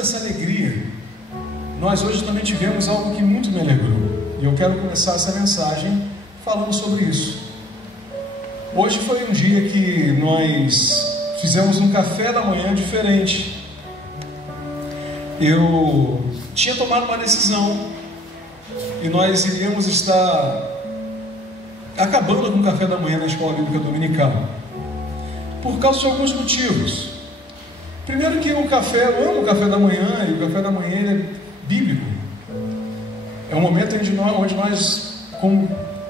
sobre essa alegria, nós hoje também tivemos algo que muito me alegrou. E eu quero começar essa mensagem falando sobre isso. Hoje foi um dia que nós fizemos um café da manhã diferente. Eu tinha tomado uma decisão e nós iríamos estar acabando com o café da manhã na escola bíblica dominical, por causa de alguns motivos. Primeiro que o café, eu amo o café da manhã, e o café da manhã é bíblico. É um momento onde nós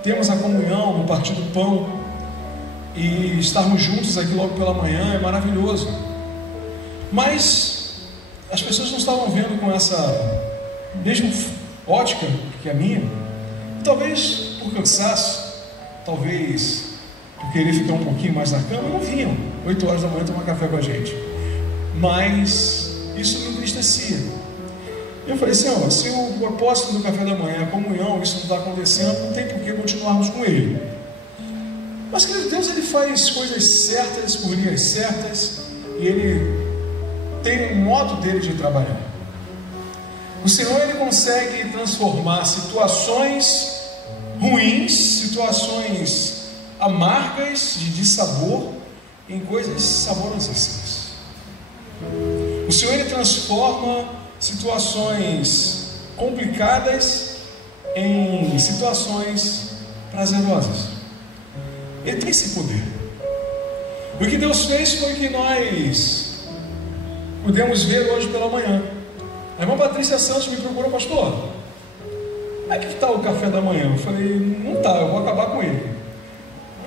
temos a comunhão, no partir do pão, e estarmos juntos aqui logo pela manhã é maravilhoso. Mas as pessoas não estavam vendo com essa mesma ótica que a minha. Talvez por cansaço, talvez por querer ficar um pouquinho mais na cama, não vinham 8 horas da manhã tomar café com a gente. Mas isso me entristecia. Eu falei assim, ó, se o propósito do café da manhã é a comunhão, isso não está acontecendo, não tem por que continuarmos com ele. Mas, querido, Deus, ele faz coisas certas, por linhas certas, e ele tem um modo dele de trabalhar. O Senhor, ele consegue transformar situações ruins, situações amargas, de dissabor, em coisas saborosíssimas. O Senhor, ele transforma situações complicadas em situações prazerosas. Ele tem esse poder. O que Deus fez foi que nós pudemos ver hoje pela manhã. A irmã Patrícia Santos me procurou, pastor, como é que está o café da manhã? Eu falei, não está, eu vou acabar com ele.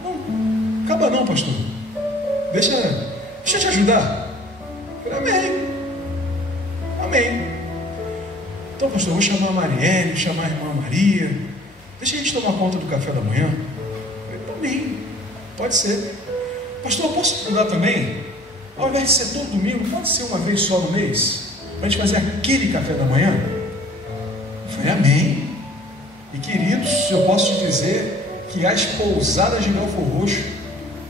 Não, acaba não, pastor. Deixa eu te ajudar. Eu falei, amém. Amém. Então, pastor, eu vou chamar a Marielle, chamar a irmã Maria. Deixa a gente tomar conta do café da manhã. Eu falei, amém. Pode ser. Pastor, eu posso mudar também? Ao invés de ser todo domingo, pode ser uma vez só no mês? Para a gente fazer aquele café da manhã? Eu falei, amém. E queridos, eu posso te dizer que as pousadas de Belfor Roxo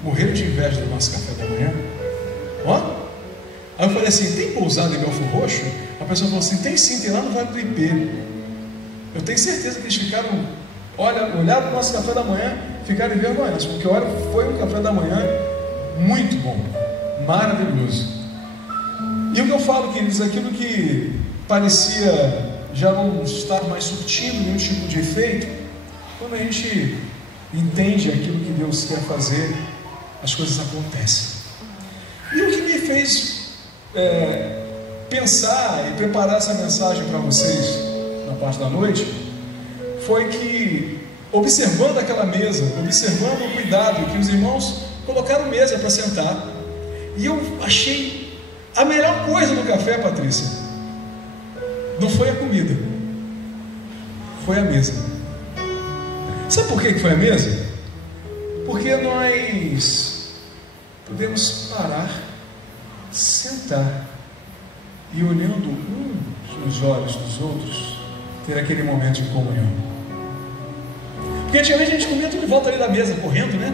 morreram de inveja do nosso café da manhã. Ó. Aí eu falei assim, tem pousada em Belfor Roxo? A pessoa falou assim, tem sim, tem lá no Vale do Ipê. Eu tenho certeza que eles ficaram, olharam o nosso café da manhã, ficaram envergonhados, porque olha, foi um café da manhã muito bom, maravilhoso. E o que eu falo, queridos, aquilo que parecia já não estar mais surtindo nenhum tipo de efeito, quando a gente entende aquilo que Deus quer fazer, as coisas acontecem. E o que me fez pensar e preparar essa mensagem para vocês na parte da noite, foi que, observando aquela mesa, observando o cuidado que os irmãos colocaram mesa para sentar, e eu achei a melhor coisa do café, Patrícia, não foi a comida, foi a mesa. Sabe por que foi a mesa? Porque nós podemos parar, sentar e, olhando uns nos olhos dos outros, ter aquele momento de comunhão. Porque antigamente a gente comia tudo em volta ali da mesa, correndo, né?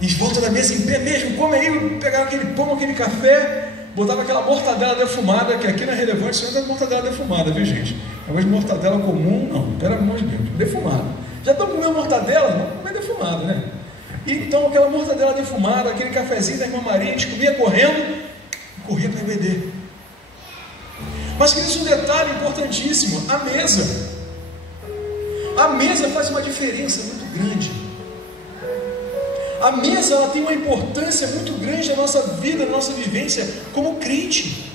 E em volta da mesa, em pé mesmo, come aí, pegava aquele pão, aquele café, botava aquela mortadela defumada, que aqui na Relevante só entra mortadela defumada, viu, gente? Ao invés de mortadela comum, não, pelo amor de Deus, defumada. Já estão comendo mortadela? Vamos comer defumada, né? E então aquela mortadela defumada, aquele cafezinho da irmã Maria, a gente comia correndo e corria para beber. Mas, queridos, um detalhe importantíssimo, a mesa. A mesa faz uma diferença muito grande. A mesa, ela tem uma importância muito grande na nossa vida, na nossa vivência como crente.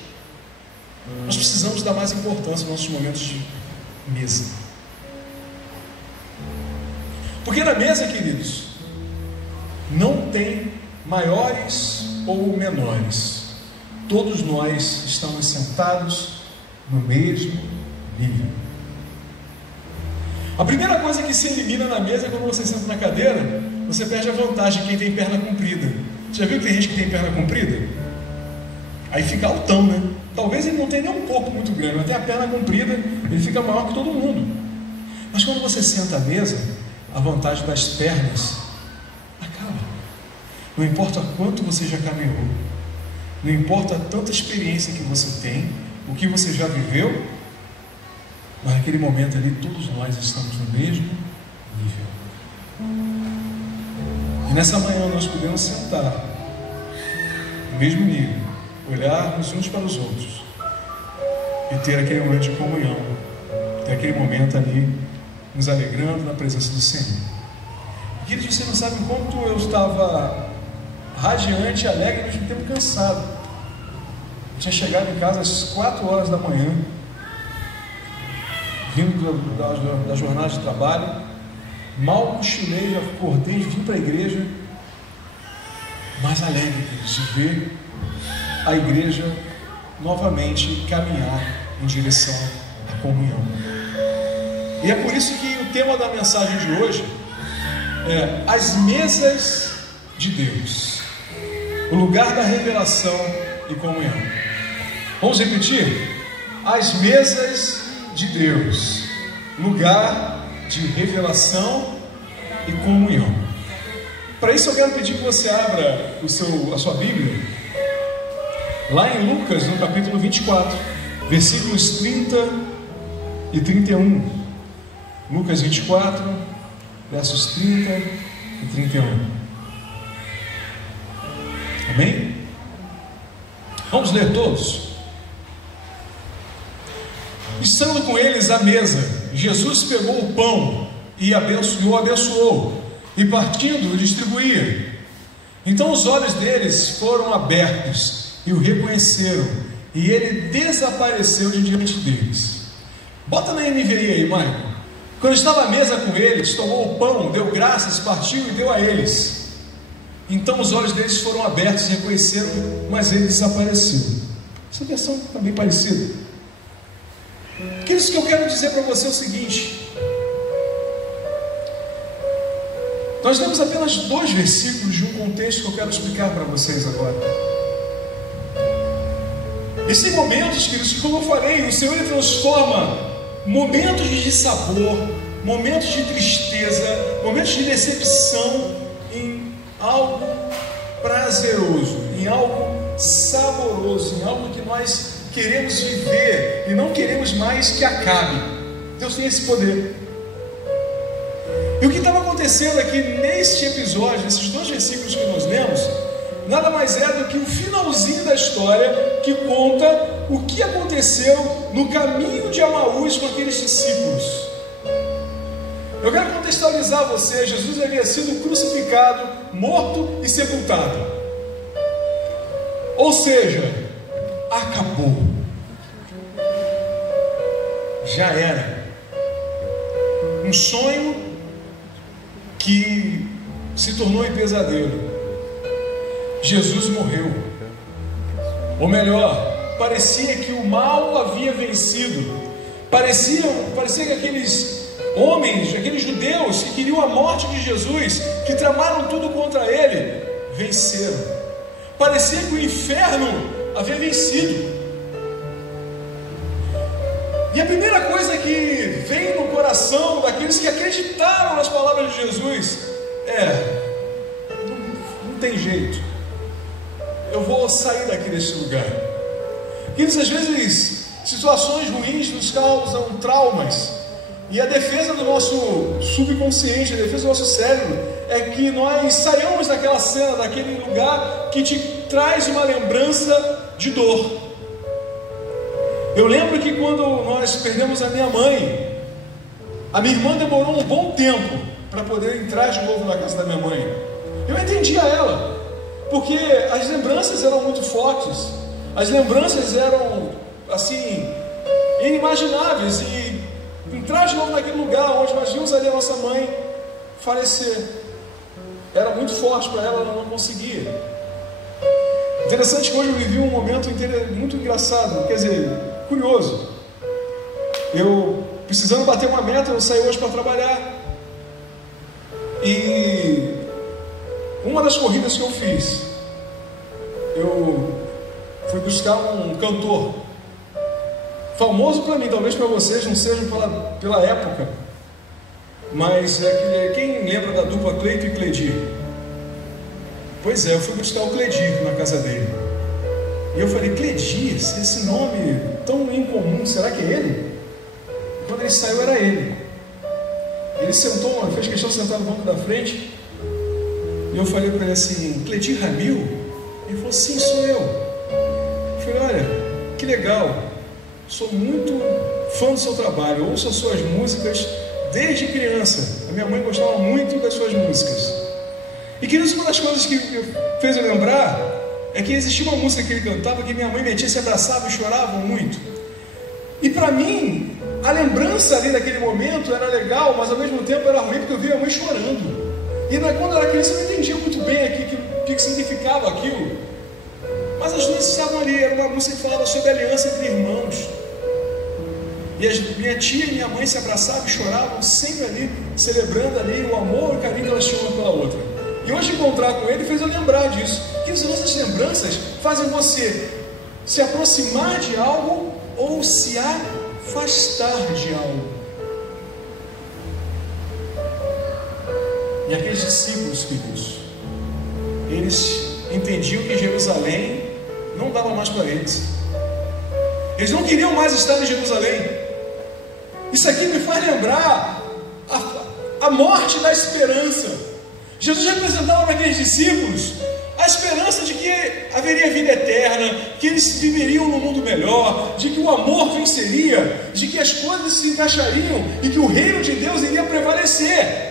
Nós precisamos dar mais importância nos nossos momentos de mesa. Porque na mesa, queridos, não tem maiores ou menores. Todos nós estamos sentados no mesmo nível. A primeira coisa que se elimina na mesa é quando você senta na cadeira, você perde a vantagem de quem tem perna comprida. Você já viu que tem gente que tem perna comprida? Aí fica altão, né? Talvez ele não tenha nem um corpo muito grande, mas tem a perna comprida, ele fica maior que todo mundo. Mas quando você senta à mesa, a vantagem das pernas acaba. Não importa quanto você já caminhou, não importa tanta experiência que você tem, o que você já viveu, mas naquele momento ali todos nós estamos no mesmo nível. E nessa manhã nós podemos sentar no mesmo nível, olharmos uns para os outros e ter aquele momento de comunhão, ter aquele momento ali nos alegrando na presença do Senhor. Queridos, você não sabe o quanto eu estava radiante, alegre, ao mesmo tempo cansado. Eu tinha chegado em casa às 4 horas da manhã, vindo da jornada de trabalho, mal cochilei, já acordei, vim para a igreja, mas alegre de ver a igreja novamente caminhar em direção à comunhão. E é por isso que o tema da mensagem de hoje é as mesas de Deus, o lugar da revelação e comunhão. Vamos repetir? As mesas de Deus, lugar de revelação e comunhão. Para isso eu quero pedir que você abra a sua Bíblia lá em Lucas, no capítulo 24, versículos 30 e 31. Lucas 24, versos 30 e 31. Amém? Vamos ler todos? Estando com eles à mesa, Jesus pegou o pão e o abençoou, e partindo o distribuía. Então os olhos deles foram abertos e o reconheceram, e ele desapareceu de diante deles. Bota na NVI aí, Michael. Quando estava à mesa com eles, tomou o pão, deu graças, partiu e deu a eles. Então os olhos deles foram abertos e reconheceram, mas ele desapareceu. Essa versão está bem parecida. Isso que eu quero dizer para você é o seguinte: nós temos apenas 2 versículos de um contexto que eu quero explicar para vocês agora. Esses momentos, queridos, que como eu falei, o Senhor ele transforma momentos de dissabor, momentos de tristeza, momentos de decepção em algo prazeroso, em algo saboroso, em algo que nós queremos viver e não queremos mais que acabe. Deus tem esse poder. E o que estava acontecendo aqui neste episódio, nesses 2 versículos que nós lemos, nada mais é do que o finalzinho da história que conta o que aconteceu no caminho de Emaús com aqueles discípulos. Eu quero contextualizar você. Jesus havia sido crucificado, morto e sepultado. Ou seja, acabou. Já era. Um sonho que se tornou em pesadelo. Jesus morreu. Ou melhor, parecia que o mal havia vencido. Parecia que aqueles homens, aqueles judeus que queriam a morte de Jesus, que tramaram tudo contra ele, venceram. Parecia que o inferno havia vencido. E a primeira coisa que vem no coração daqueles que acreditaram nas palavras de Jesus não tem jeito, eu vou sair daqui desse lugar. Queridos, às vezes situações ruins nos causam traumas, e a defesa do nosso subconsciente, a defesa do nosso cérebro, é que nós saiamos daquela cena, daquele lugar que te traz uma lembrança de dor. Eu lembro que quando nós perdemos a minha mãe, a minha irmã demorou um bom tempo para poder entrar de novo na casa da minha mãe. Eu entendia ela, porque as lembranças eram muito fortes, as lembranças eram assim inimagináveis, e entrar de novo naquele lugar onde nós vimos ali a nossa mãe falecer era muito forte para ela, ela não conseguia. Interessante que hoje eu vivi um momento muito engraçado, quer dizer, curioso. Eu precisando bater uma meta, eu saí hoje para trabalhar, e uma das corridas que eu fiz, eu fui buscar um cantor famoso para mim, talvez para vocês não seja pela época, mas quem lembra da dupla Cleito e Cledir? Pois é, eu fui buscar o Cledir na casa dele. E eu falei, Cledir, esse nome tão incomum, será que é ele? Quando ele saiu, era ele. Ele sentou, fez questão de sentar no banco da frente, e eu falei para ele assim: Cleitinho Ramil? Ele falou: sim, sou eu. Eu falei: olha, que legal, sou muito fã do seu trabalho, ouço as suas músicas desde criança. A minha mãe gostava muito das suas músicas. E queridos, uma das coisas que fez eu lembrar é que existia uma música que ele cantava que minha mãe e minha tia se abraçavam e choravam muito. E para mim, a lembrança ali daquele momento era legal, mas ao mesmo tempo era ruim, porque eu via a mãe chorando. E quando eu era criança eu não entendia muito bem o que significava aquilo. Mas as duas estavam ali, era uma música que falava sobre a aliança entre irmãos. E minha tia e minha mãe se abraçavam e choravam, sempre ali, celebrando ali o amor e o carinho que elas tinham uma pela outra. E hoje encontrar com ele fez eu lembrar disso, que as nossas lembranças fazem você se aproximar de algo ou se afastar de algo. E aqueles discípulos, queridos, eles entendiam que Jerusalém não dava mais para eles. Eles não queriam mais estar em Jerusalém. Isso aqui me faz lembrar a morte da esperança. Jesus representava para aqueles discípulos a esperança de que haveria vida eterna, que eles viveriam num mundo melhor, de que o amor venceria, de que as coisas se encaixariam e que o reino de Deus iria prevalecer.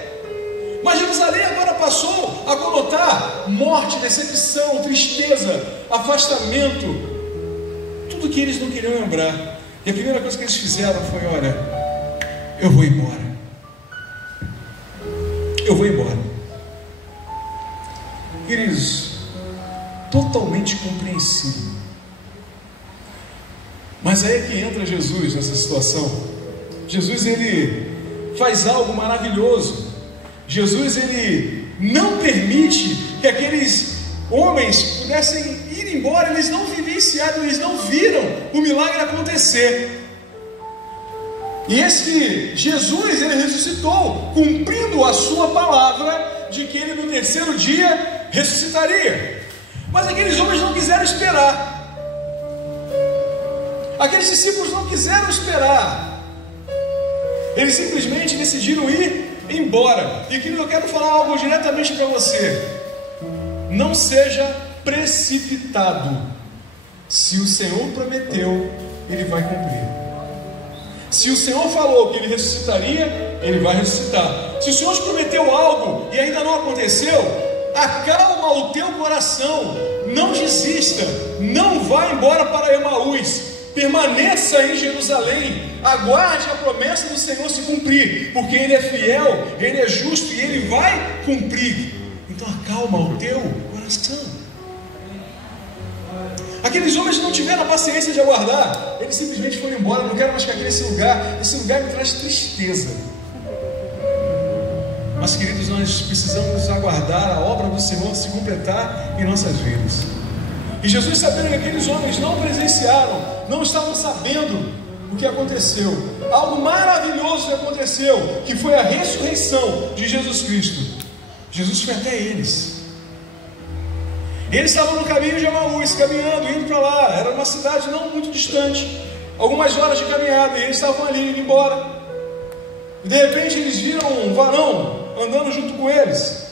Mas Jerusalém agora passou a conotar morte, decepção, tristeza, afastamento, tudo que eles não queriam lembrar. E a primeira coisa que eles fizeram foi: olha, eu vou embora. Eu vou embora. Queridos, totalmente compreensível. Mas aí é que entra Jesus nessa situação. Jesus, ele faz algo maravilhoso. Jesus, ele não permite que aqueles homens pudessem ir embora. Eles não vivenciaram, eles não viram o milagre acontecer. E esse Jesus, ele ressuscitou, cumprindo a sua palavra de que ele no terceiro dia ressuscitaria. Mas aqueles homens não quiseram esperar. Aqueles discípulos não quiseram esperar. Eles simplesmente decidiram ir embora. E querido, eu quero falar algo diretamente para você: não seja precipitado. Se o Senhor prometeu, ele vai cumprir. Se o Senhor falou que ele ressuscitaria, ele vai ressuscitar. Se o Senhor te prometeu algo e ainda não aconteceu, acalma o teu coração, não desista, não vá embora para Emaús, permaneça em Jerusalém, aguarde a promessa do Senhor se cumprir, porque Ele é fiel, Ele é justo e Ele vai cumprir. Então acalma o teu coração. Aqueles homens não tiveram a paciência de aguardar, eles simplesmente foram embora. Não quero mais ficar aqui nesse lugar, esse lugar me traz tristeza. Mas queridos, nós precisamos aguardar a obra do Senhor se completar em nossas vidas. E Jesus, sabendo que aqueles homens não presenciaram, não estavam sabendo o que aconteceu, algo maravilhoso que aconteceu, que foi a ressurreição de Jesus Cristo. Jesus foi até eles. Eles estavam no caminho de Emaús, caminhando, indo para lá. Era uma cidade não muito distante, algumas horas de caminhada, e eles estavam ali indo embora. E de repente eles viram um varão andando junto com eles,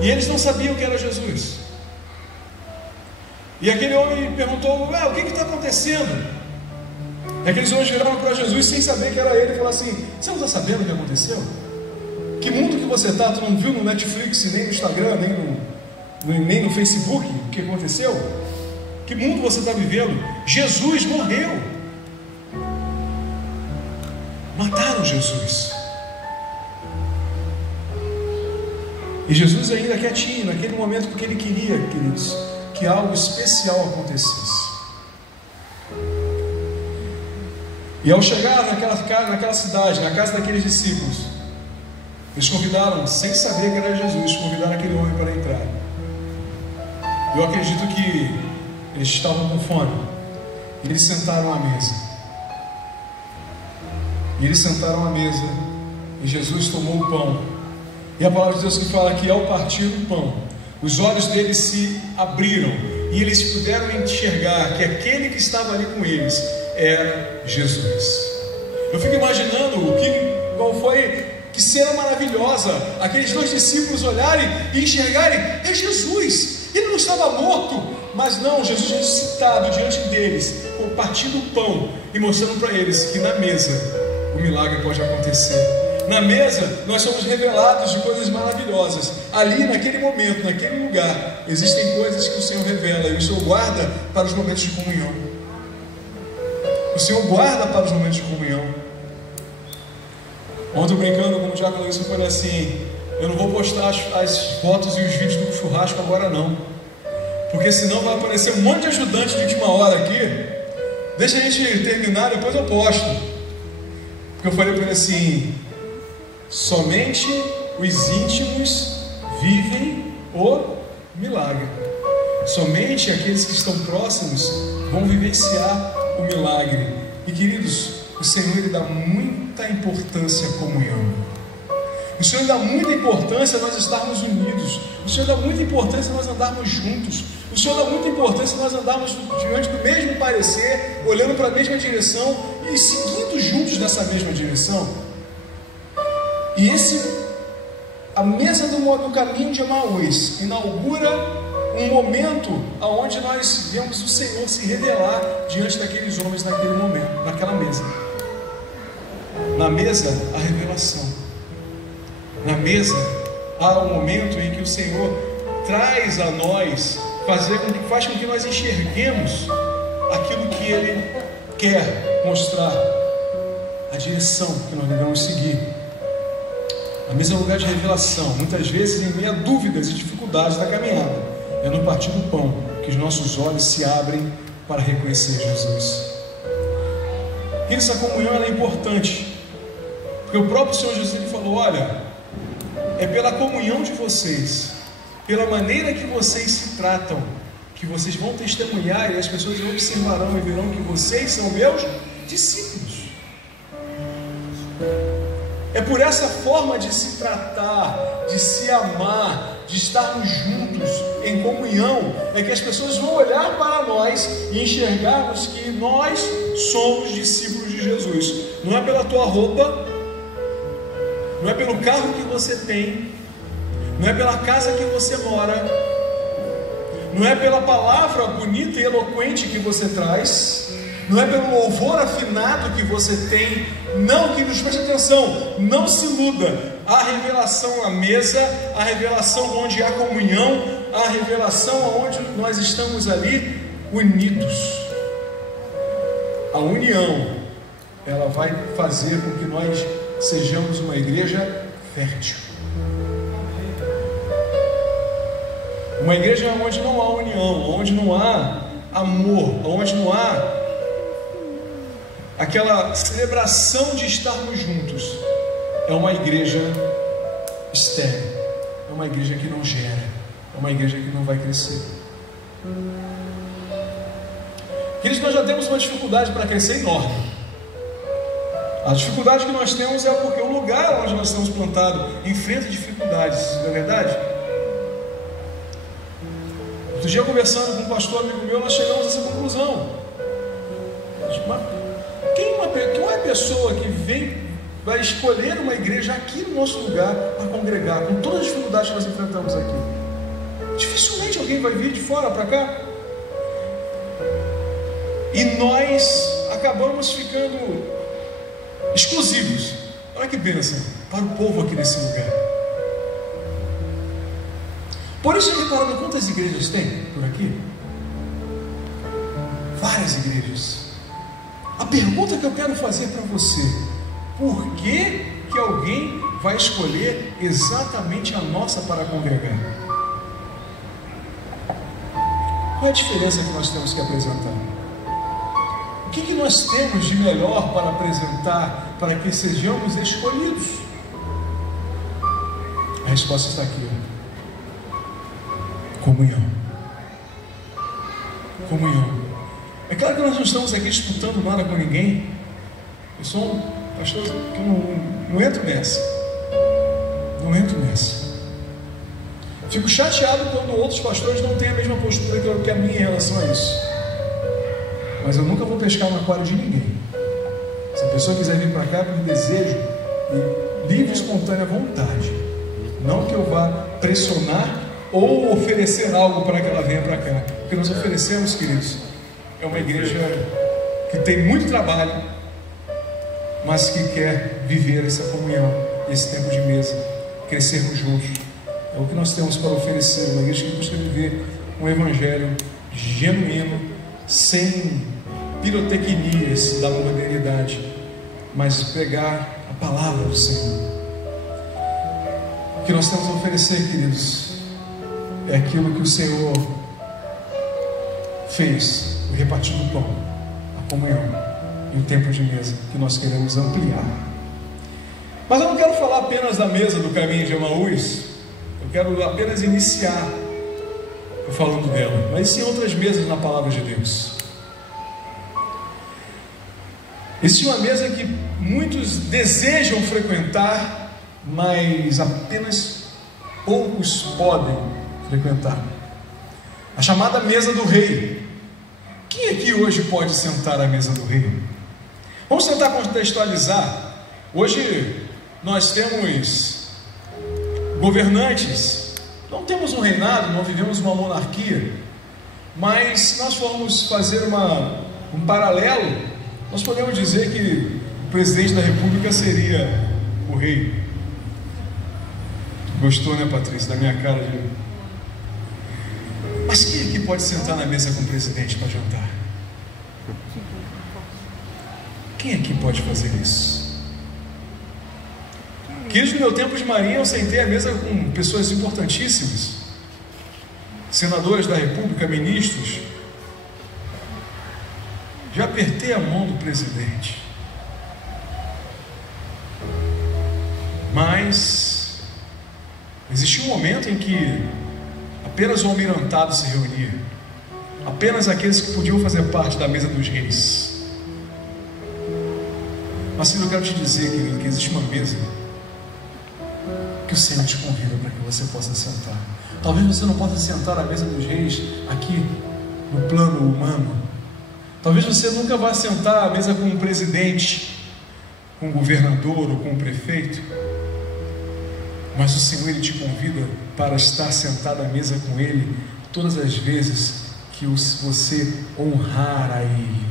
e eles não sabiam que era Jesus. E aquele homem perguntou: o que está acontecendo? E aqueles homens viraram para Jesus sem saber que era ele, e falaram assim: você não está sabendo o que aconteceu? Que mundo que você está? Tu não viu no Netflix, nem no Instagram, nem no Facebook o que aconteceu? Que mundo você está vivendo? Jesus morreu. Mataram Jesus. E Jesus ainda quietinho, naquele momento, porque ele queria, queridos, que algo especial acontecesse. E ao chegar naquela cidade, na casa daqueles discípulos, eles convidaram, sem saber que era Jesus, convidaram aquele homem para entrar. Eu acredito que eles estavam com fome. Eles sentaram à mesa. E eles sentaram à mesa, e Jesus tomou o pão. E a palavra de Deus que fala que ao partir o pão, os olhos deles se abriram, e eles puderam enxergar que aquele que estava ali com eles era Jesus. Eu fico imaginando qual foi, que cena maravilhosa, aqueles dois discípulos olharem e enxergarem: é Jesus, ele não estava morto, mas não, Jesus ressuscitado diante deles, partindo o pão e mostrando para eles que na mesa o milagre pode acontecer. Na mesa nós somos revelados de coisas maravilhosas. Ali naquele momento, naquele lugar, existem coisas que o Senhor revela e o Senhor guarda para os momentos de comunhão. O Senhor guarda para os momentos de comunhão. Ontem, brincando com o Diácono Luiz, eu falei assim: eu não vou postar as fotos e os vídeos do churrasco agora não, porque senão vai aparecer um monte de ajudante de última hora aqui. Deixa a gente terminar, depois eu posto. Porque eu falei para ele assim: somente os íntimos vivem o milagre. Somente aqueles que estão próximos vão vivenciar o milagre. E queridos, o Senhor, Ele dá muita importância à comunhão. O Senhor dá muita importância a nós estarmos unidos. O Senhor dá muita importância a nós andarmos juntos. O Senhor dá muita importância a nós andarmos diante do mesmo parecer, olhando para a mesma direção e seguindo juntos nessa mesma direção. E a mesa do caminho de Emaús inaugura um momento onde nós vemos o Senhor se revelar diante daqueles homens naquele momento, naquela mesa. Na mesa, a revelação. Na mesa, há um momento em que o Senhor traz a nós, faz com que nós enxerguemos aquilo que Ele quer mostrar, a direção que nós devemos seguir. A mesa é um lugar de revelação. Muitas vezes, em meio a dúvidas e dificuldades da caminhada, é no partir do pão que os nossos olhos se abrem para reconhecer Jesus. E essa comunhão ela é importante, porque o próprio Senhor Jesus ele falou: olha, é pela comunhão de vocês, pela maneira que vocês se tratam, que vocês vão testemunhar e as pessoas observarão e verão que vocês são meus discípulos. É por essa forma de se tratar, de se amar, de estarmos juntos em comunhão, é que as pessoas vão olhar para nós e enxergarmos que nós somos discípulos de Jesus. Não é pela tua roupa, não é pelo carro que você tem, não é pela casa que você mora, não é pela palavra bonita e eloquente que você traz, não é pelo louvor afinado que você tem. Não, queridos, preste atenção, não se iluda. A revelação na mesa, a revelação onde há comunhão, a revelação onde nós estamos ali unidos. A união, ela vai fazer com que nós sejamos uma igreja fértil. Uma igreja onde não há união, onde não há amor, onde não há aquela celebração de estarmos juntos, é uma igreja estéril, é uma igreja que não gera, é uma igreja que não vai crescer. Queridos, nós já temos uma dificuldade para crescer enorme. A dificuldade que nós temos é porque o lugar onde nós estamos plantados enfrenta dificuldades, não é verdade? Outro dia, conversando com um pastor amigo meu, nós chegamos a essa conclusão. Quem é a pessoa que vai escolher uma igreja aqui no nosso lugar para congregar, com todas as dificuldades que nós enfrentamos aqui? Dificilmente alguém vai vir de fora para cá. E nós acabamos ficando exclusivos. Olha que bênção para o povo aqui nesse lugar. Por isso, reparando quantas igrejas tem por aqui? Várias igrejas. A pergunta que eu quero fazer para você: por que alguém vai escolher exatamente a nossa para congregar? Qual é a diferença que nós temos que apresentar? O que nós temos de melhor para apresentar para que sejamos escolhidos? A resposta está aqui: comunhão. Comunhão. É claro que nós não estamos aqui disputando nada com ninguém. Eu sou um pastor que não entro nessa. Não entro nessa. Fico chateado quando outros pastores não têm a mesma postura que a minha em relação a isso. Mas eu nunca vou pescar no aquário de ninguém. Se a pessoa quiser vir para cá por desejo e livre, espontânea vontade, não que eu vá pressionar ou oferecer algo para que ela venha para cá. O que nós oferecemos, queridos, é uma igreja que tem muito trabalho, mas que quer viver essa comunhão, esse tempo de mesa, crescermos juntos. É o que nós temos para oferecer, uma igreja que busca viver um evangelho genuíno, sem pirotecnias da modernidade, mas pregar a palavra do Senhor. O que nós temos a oferecer, queridos, é aquilo que o Senhor fez, o repartir do pão, a comunhão e o tempo de mesa, que nós queremos ampliar. Mas eu não quero falar apenas da mesa do caminho de Emaús, eu quero apenas iniciar falando dela, mas sim outras mesas na palavra de Deus. Existe uma mesa que muitos desejam frequentar, mas apenas poucos podem frequentar. A chamada mesa do rei. Quem aqui hoje pode sentar à mesa do rei? Vamos tentar contextualizar. Hoje nós temos governantes, não temos um reinado, não vivemos uma monarquia, mas se nós formos fazer um paralelo, nós podemos dizer que o presidente da república seria o rei. Gostou, né, Patrícia, da minha cara de... Mas quem aqui pode sentar na mesa com o presidente para jantar? Quem aqui pode fazer isso? Queridos, no meu tempo de marinha eu sentei à mesa com pessoas importantíssimas, senadores da república, ministros. Já apertei a mão do presidente, mas existia um momento em que apenas o almirantado se reunia, apenas aqueles que podiam fazer parte da mesa dos reis. Mas eu quero te dizer, querido, que existe uma mesa que o Senhor te convida para que você possa sentar. Talvez você não possa sentar à mesa dos reis aqui no plano humano. Talvez você nunca vá sentar à mesa com um presidente, com um governador ou com um prefeito. Mas o Senhor, Ele te convida para estar sentado à mesa com Ele todas as vezes que você honrar a Ele,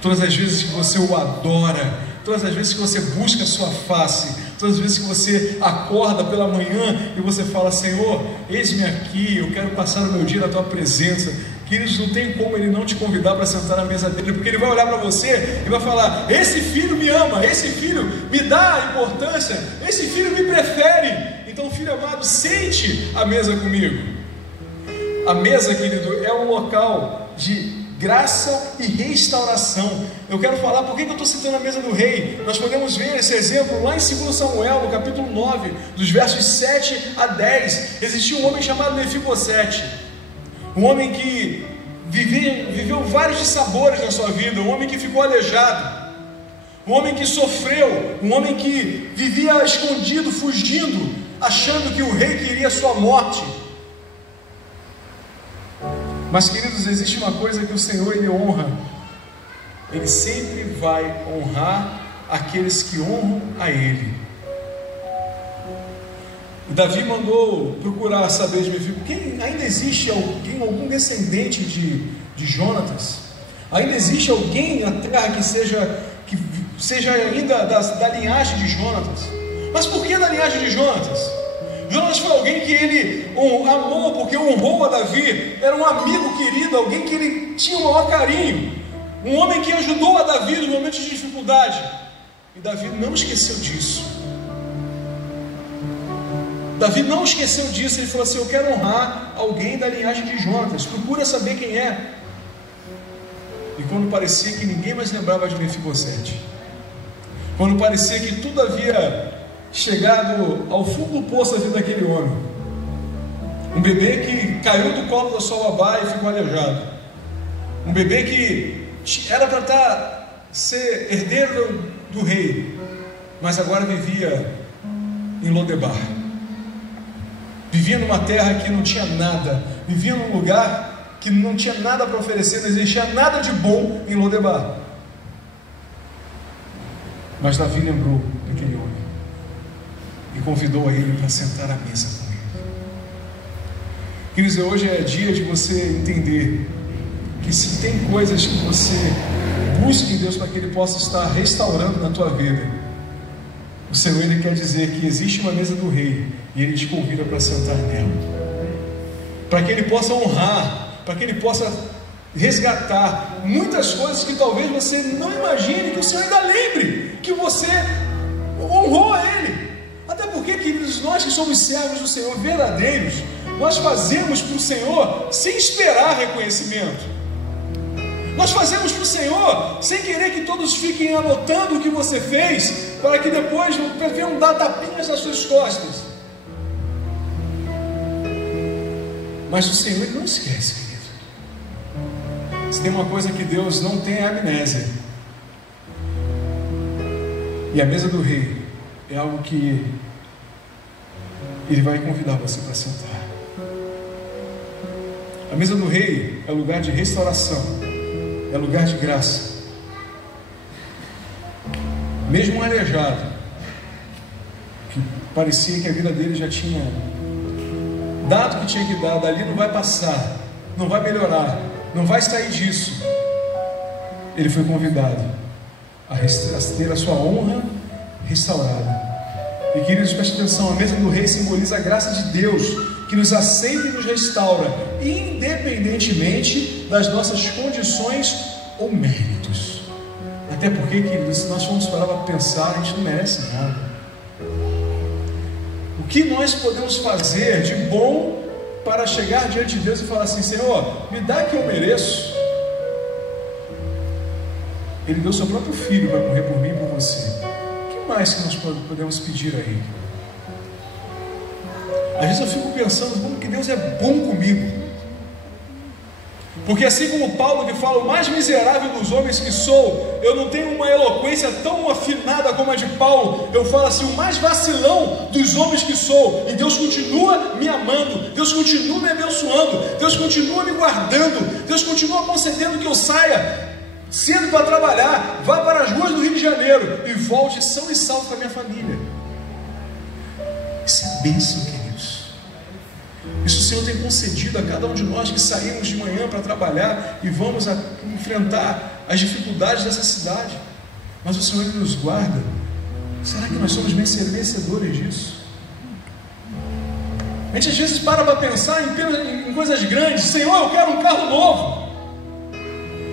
todas as vezes que você o adora, todas as vezes que você busca a sua face, todas as vezes que você acorda pela manhã e você fala: Senhor, eis-me aqui, eu quero passar o meu dia na Tua presença. Queridos, não tem como Ele não te convidar para sentar na mesa dele, porque Ele vai olhar para você e vai falar: esse filho me ama, esse filho me dá importância, esse filho me prefere. Então, filho amado, sente à mesa comigo. A mesa, querido, é um local de graça e restauração. Eu quero falar por que eu estou citando a mesa do rei. Nós podemos ver esse exemplo lá em 2 Samuel, no capítulo 9, dos versos 7 a 10. Existia um homem chamado Mefibosete, um homem que viveu vários dissabores na sua vida, um homem que ficou aleijado, um homem que sofreu, um homem que vivia escondido, fugindo, achando que o rei queria a sua morte. Mas, queridos, existe uma coisa que o Senhor, Ele honra. Ele sempre vai honrar aqueles que honram a Ele. E Davi mandou procurar saber de Mefibosete. Ainda existe algum descendente de Jonatas? Ainda existe alguém na terra que seja ainda da linhagem de Jonatas? Mas por que da linhagem de Jonatas? Jonatas foi alguém que ele amou, porque honrou a Davi. Era um amigo querido, alguém que ele tinha o maior carinho, um homem que ajudou a Davi nos momentos de dificuldade. E Davi não esqueceu disso. Davi não esqueceu disso. Ele falou assim: eu quero honrar alguém da linhagem de Jonatas, procura saber quem é. E quando parecia que ninguém mais lembrava de Mefibosete, quando parecia que tudo havia chegado ao fundo do poço da vida daquele homem, um bebê que caiu do colo da sua babá e ficou aleijado, um bebê que era para ser herdeiro do rei, mas agora vivia em Lodebar. vivia numa terra que não tinha nada, vivia num lugar que não tinha nada para oferecer, não existia nada de bom em Lodebar. Mas Davi lembrou daquele homem e convidou a ele para sentar à mesa com ele. Queridos, hoje é dia de você entender que se tem coisas que você busca em Deus para que Ele possa estar restaurando na tua vida, o Senhor Ele quer dizer que existe uma mesa do Rei e Ele te convida para sentar nela, para que Ele possa honrar, para que Ele possa resgatar muitas coisas que talvez você não imagine, que o Senhor ainda lembre que você honrou a Ele. Até porque, queridos, nós que somos servos do Senhor verdadeiros, nós fazemos para o Senhor sem esperar reconhecimento. Nós fazemos para o Senhor sem querer que todos fiquem anotando o que você fez, para que depois venham dar tapinhas nas suas costas. Mas o Senhor Ele não esquece, querido. Se tem uma coisa que Deus não tem, é amnésia. E a mesa do Rei é algo que Ele vai convidar você para sentar. A mesa do Rei é lugar de restauração, é lugar de graça. Mesmo um aleijado, que parecia que a vida dele já tinha dado o que tinha que dar, dali não vai passar, não vai melhorar, não vai sair disso. Ele foi convidado a ter a sua honra restaurada. E queridos, preste atenção, a mesa do Rei simboliza a graça de Deus, que nos aceita e nos restaura, independentemente das nossas condições ou méritos. Até porque, queridos, se nós formos parar para pensar, a gente não merece nada. O que nós podemos fazer de bom para chegar diante de Deus e falar assim: Senhor, me dá que eu mereço? Ele deu seu próprio filho para morrer por mim e por você. O que mais que nós podemos pedir a Ele? Às vezes eu fico pensando como que Deus é bom comigo. Porque assim como Paulo que fala, o mais miserável dos homens que sou, eu não tenho uma eloquência tão afinada como a de Paulo. Eu falo assim, o mais vacilão dos homens que sou, e Deus continua me amando, Deus continua me abençoando, Deus continua me guardando, Deus continua concedendo que eu saia cedo para trabalhar, vá para as ruas do Rio de Janeiro e volte são e salvo com a minha família. Isso é bênção, queridos. Isso o Senhor tem concedido a cada um de nós que saímos de manhã para trabalhar e vamos enfrentar as dificuldades dessa cidade. Mas o Senhor nos guarda. Será que nós somos merecedores disso? A gente às vezes para pensar em coisas grandes. Senhor, eu quero um carro novo.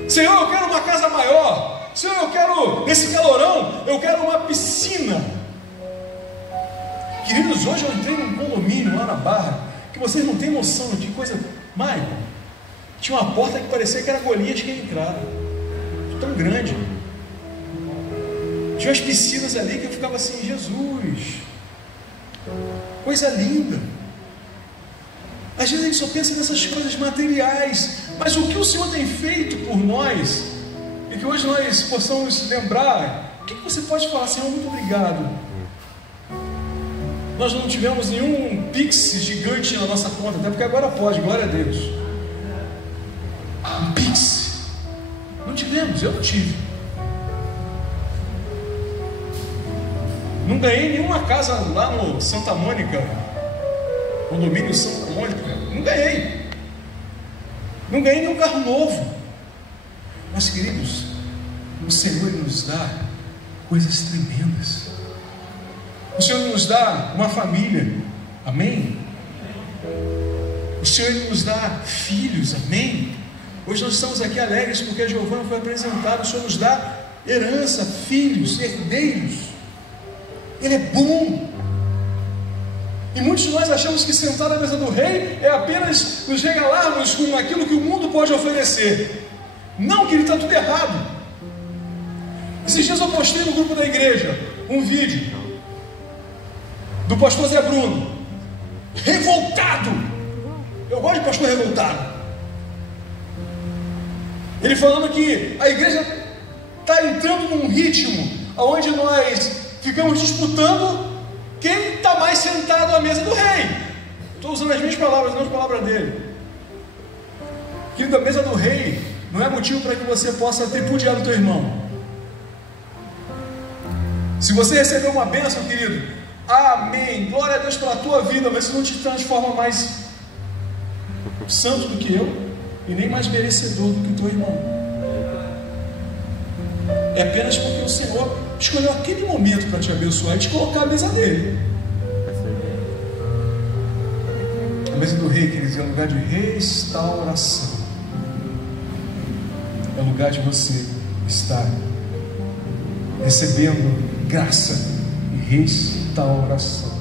Senhor, eu quero uma casa maior. Senhor, eu quero, nesse calorão, eu quero uma piscina. Queridos, hoje eu entrei num condomínio lá na Barra, que vocês não têm noção de coisa mais. Tinha uma porta que parecia que era Golias que ia entrar, tão grande. Tinha umas piscinas ali que eu ficava assim, Jesus, coisa linda. Às vezes a gente só pensa nessas coisas materiais, mas o que o Senhor tem feito por nós, e que hoje nós possamos lembrar, o que você pode falar? Senhor, muito obrigado. Nós não tivemos nenhum Pix gigante na nossa conta, até porque agora pode, glória a Deus. Um Pix. Não tivemos, eu não tive. Não ganhei nenhuma casa lá no Santa Mônica, condomínio Santa Mônica. Não ganhei. Não ganhei nenhum carro novo. Mas, queridos, o Senhor nos dá coisas tremendas. O Senhor nos dá uma família, amém? O Senhor nos dá filhos, amém? Hoje nós estamos aqui alegres porque a Giovana foi apresentada. O Senhor nos dá herança, filhos, herdeiros. Ele é bom. E muitos de nós achamos que sentar à mesa do Rei é apenas nos regalarmos com aquilo que o mundo pode oferecer. Não, que ele está tudo errado. Esses dias eu postei no grupo da igreja um vídeo do pastor Zé Bruno, revoltado. Eu gosto de pastor revoltado. Ele falando que a igreja está entrando num ritmo onde nós ficamos disputando quem está mais sentado à mesa do Rei. Estou usando as minhas palavras, não as palavras dele. Querido, a mesa do rei não é motivo para que você possa tripudiar do teu irmão. Se você recebeu uma bênção, querido, amém, glória a Deus pela tua vida, mas isso não te transforma mais santo do que eu e nem mais merecedor do que o teu irmão. É apenas porque o Senhor escolheu aquele momento para te abençoar e te colocar à mesa dele. A mesa do rei, queridos, é um lugar de restauração. É o lugar de você estar recebendo graça e restauração.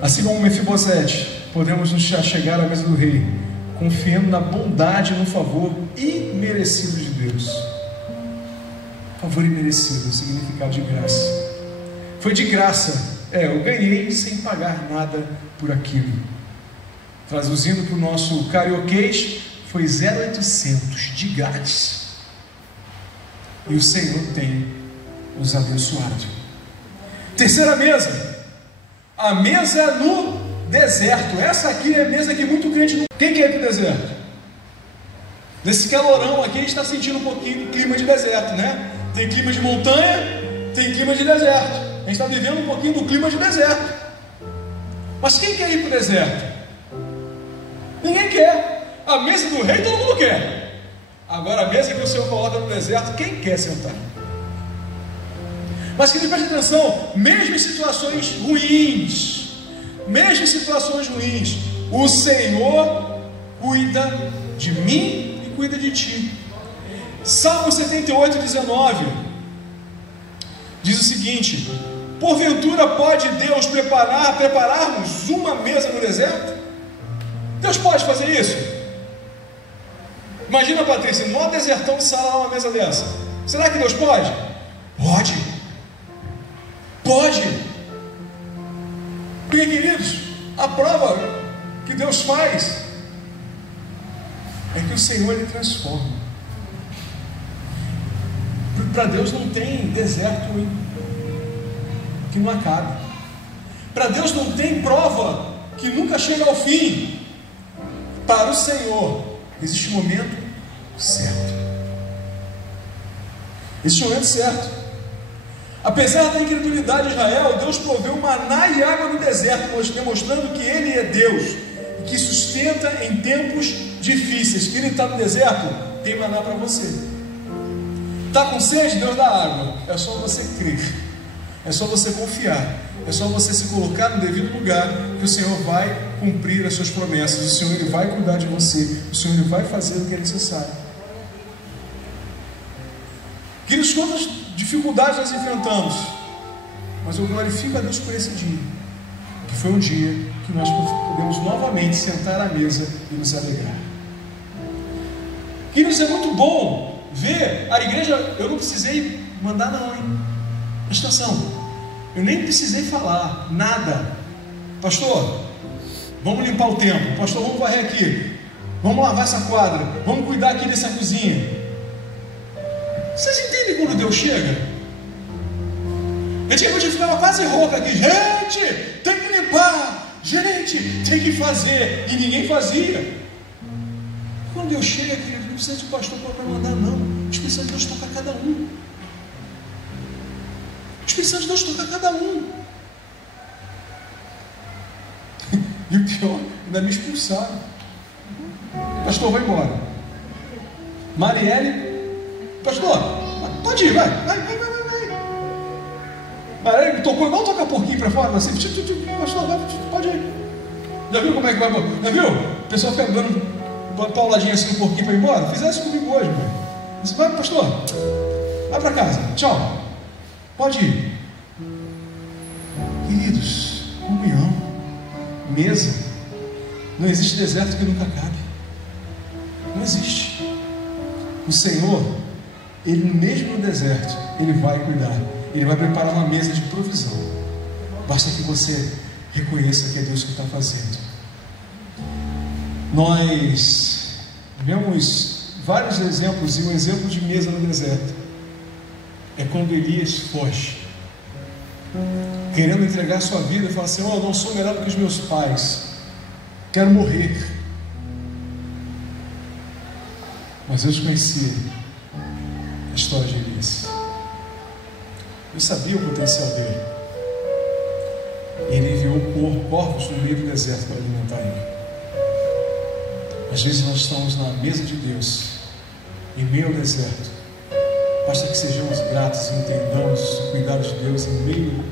Assim como Mefibosete, podemos nos chegar à mesa do rei, confiando na bondade e no favor imerecido de Deus. Favor imerecido, o significado de graça. Foi de graça, eu ganhei sem pagar nada por aquilo. Traduzindo para o nosso carioquês, foi 0,800 de grátis. E o Senhor tem os abençoado. Terceira mesa, a mesa no deserto. Essa aqui é a mesa que muito crente não... Quem quer ir para o deserto? Nesse calorão aqui a gente está sentindo um pouquinho do clima de deserto, né? Tem clima de montanha, tem clima de deserto. A gente está vivendo um pouquinho do clima de deserto. Mas quem quer ir para o deserto? Ninguém quer. A mesa do rei todo mundo quer. Agora a mesa que o Senhor coloca no deserto, quem quer sentar? Mas querido, preste atenção, mesmo em situações ruins, o Senhor cuida de mim e cuida de ti. Salmo 78, 19 diz o seguinte: porventura pode Deus prepararmos uma mesa no deserto? Deus pode fazer isso? Imagina, Patrícia, num desertão de Sala, uma mesa dessa. Será que Deus pode? Pode. Porque, queridos, a prova que Deus faz é que o Senhor Ele transforma. Para Deus não tem deserto que não acabe. Para Deus não tem prova que nunca chega ao fim. Para o Senhor existe um momento certo. Existe um momento certo. Apesar da incredulidade de Israel, Deus proveu maná e água no deserto, demonstrando que Ele é Deus e que sustenta em tempos difíceis. Que Ele está no deserto, tem maná para você. Está com sede? Deus dá água. É só você crer, é só você confiar, é só você se colocar no devido lugar, que o Senhor vai cumprir as suas promessas. O Senhor Ele vai cuidar de você, o Senhor Ele vai fazer o que é necessário. Queridos, quantas dificuldades nós enfrentamos, mas eu glorifico a Deus por esse dia, que foi um dia que nós podemos novamente sentar à mesa e nos alegrar. Queridos, é muito bom ver a igreja. Eu não precisei mandar não, hein? Presta atenção, eu nem precisei falar nada. Pastor, vamos limpar o templo. Pastor, vamos varrer aqui, vamos lavar essa quadra, vamos cuidar aqui dessa cozinha. Vocês entendem quando Deus chega? Antigamente eu ficava quase rouca aqui. Gente, tem que limpar. Gente, tem que fazer. E ninguém fazia. Quando Deus chega, querido, não precisa de pastor para mandar, não. O Espírito Santo de Deus toca cada um. O Espírito Santo de Deus toca cada um. E o pior, ainda me expulsaram. Pastor, vai embora. Marielle, pastor, pode ir, vai. Marielle me tocou igual tocar porquinho para fora, assim, pastor, vai, pode ir. Já viu como é que vai? Já viu? O pessoal fica dando pauladinha assim no porquinho para ir embora. Fizeram isso comigo hoje, mano. Disse, vai, pastor, vai para casa, tchau. Pode ir. Queridos, comunhão, mesa. Não existe deserto que nunca acabe. Não existe. O Senhor, Ele mesmo no deserto, Ele vai cuidar. Ele vai preparar uma mesa de provisão. Basta que você reconheça que é Deus que está fazendo. Nós vemos vários exemplos, e um exemplo de mesa no deserto é quando Elias foge. querendo entregar sua vida e falar assim: eu não sou melhor do que os meus pais, quero morrer. Mas Deus conhecia a história de Elias. Eu sabia o potencial dele. E ele enviou corvos no meio do deserto para alimentar ele. Às vezes nós estamos na mesa de Deus, em meio ao deserto. Basta que sejamos gratos e entendamos o cuidado de Deus em meio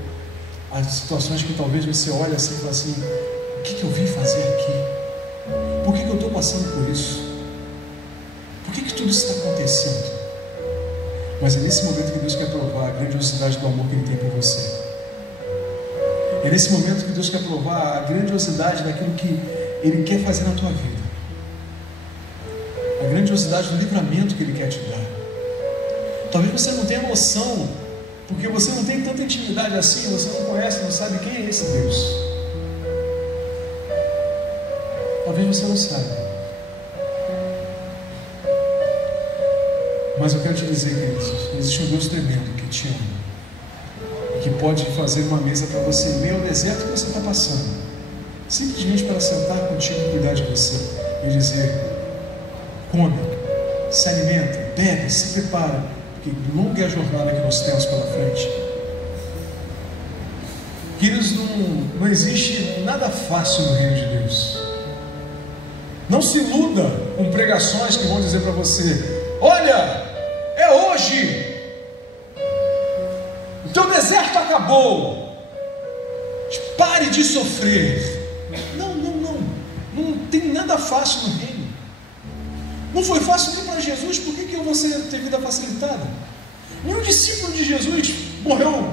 às situações que talvez você olhe assim e fale assim: o que eu vim fazer aqui? Por que eu estou passando por isso? Por que tudo isso está acontecendo? Mas é nesse momento que Deus quer provar a grandiosidade do amor que Ele tem por você. É nesse momento que Deus quer provar a grandiosidade daquilo que Ele quer fazer na tua vida. A grandiosidade do livramento que Ele quer te dar. Talvez você não tenha noção, porque você não tem tanta intimidade assim, você não conhece, não sabe quem é esse Deus. Talvez você não saiba. Mas eu quero te dizer, queridos, existe um Deus tremendo que te ama e que pode fazer uma mesa para você em meio ao deserto que você está passando, simplesmente para sentar contigo e cuidar de você e dizer: come, se alimenta, bebe, se prepara, porque longa é a jornada que nós temos pela frente. Queridos, não existe nada fácil no reino de Deus. Não se iluda com pregações que vão dizer para você: olha, é hoje, o teu deserto acabou, pare de sofrer. Não tem nada fácil no reino. Não foi fácil nem para Jesus, por que eu vou ter vida facilitada? Nenhum discípulo de Jesus morreu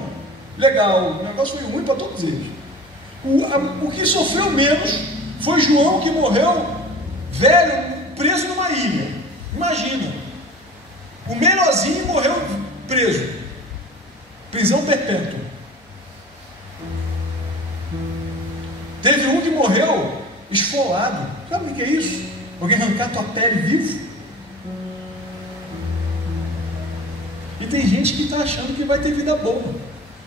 legal, o negócio foi ruim para todos eles. O que sofreu menos foi João, que morreu velho, preso numa ilha. Imagina, o melhorzinho morreu preso, prisão perpétua. Teve um que morreu esfolado. Sabe o que é isso? Alguém arrancar tua pele vivo. E tem gente que está achando que vai ter vida boa,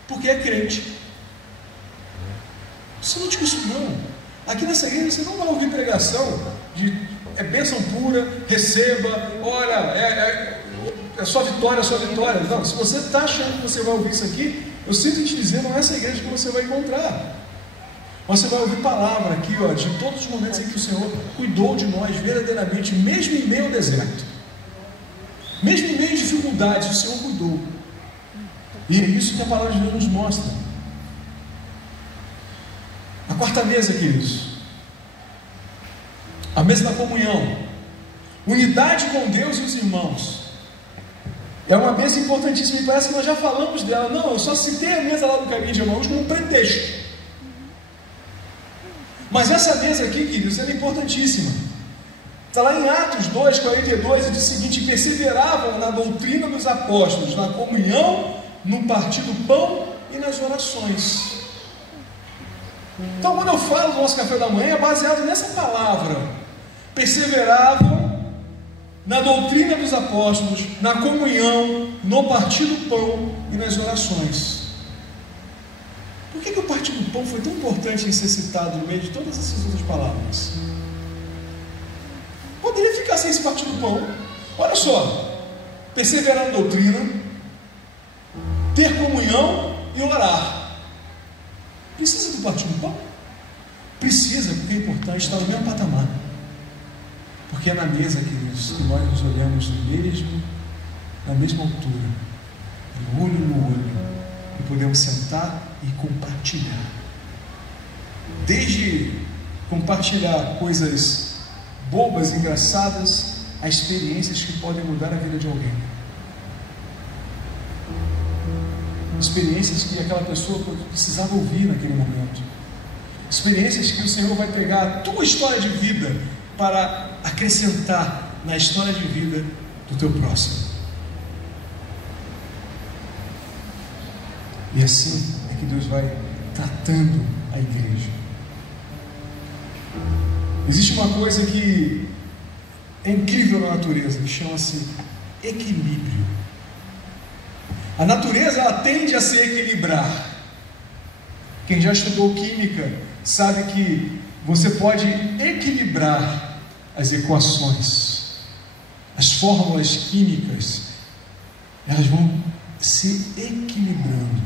porque é crente. Você não te isso não. Aqui nessa igreja você não vai ouvir pregação de bênção pura, receba, olha, é só vitória, é só vitória. Não, se você está achando que você vai ouvir isso aqui, eu sinto te dizer, não é essa igreja que você vai encontrar. Mas você vai ouvir palavra aqui, ó, de todos os momentos em que o Senhor cuidou de nós verdadeiramente, mesmo em meio ao deserto, mesmo em meio a dificuldades, o Senhor cuidou. E é isso que a palavra de Deus nos mostra. A quarta mesa, queridos, a mesa da comunhão, unidade com Deus e os irmãos. É uma mesa importantíssima, e parece que nós já falamos dela. Não, eu só citei a mesa lá do Caminho de Irmãos como um pretexto. Mas essa mesa aqui, queridos, ela é importantíssima. Está lá em Atos 2, 42, e diz o seguinte: perseveravam na doutrina dos apóstolos, na comunhão, no partir do pão e nas orações. Então, quando eu falo do nosso café da manhã, é baseado nessa palavra: perseveravam na doutrina dos apóstolos, na comunhão, no partir do pão e nas orações. Por que o partir do pão foi tão importante em ser citado no meio de todas essas outras palavras? Poderia ficar sem esse partir do pão. Olha só: perseverar na doutrina, ter comunhão e orar. Precisa do partir do pão? Precisa, porque é importante, está no mesmo patamar. Porque é na mesa, queridos, que nós nos olhamos na mesma altura, de olho no olho, e podemos sentar e compartilhar. Desde compartilhar coisas bobas, engraçadas, a experiências que podem mudar a vida de alguém. Experiências que aquela pessoa precisava ouvir naquele momento. Experiências que o Senhor vai pegar a tua história de vida para acrescentar na história de vida do teu próximo. E assim é que Deus vai tratando a igreja. Existe uma coisa que é incrível na natureza, que chama-se equilíbrio. A natureza, ela tende a se equilibrar. Quem já estudou química sabe que você pode equilibrar as equações, as fórmulas químicas, elas vão se equilibrando.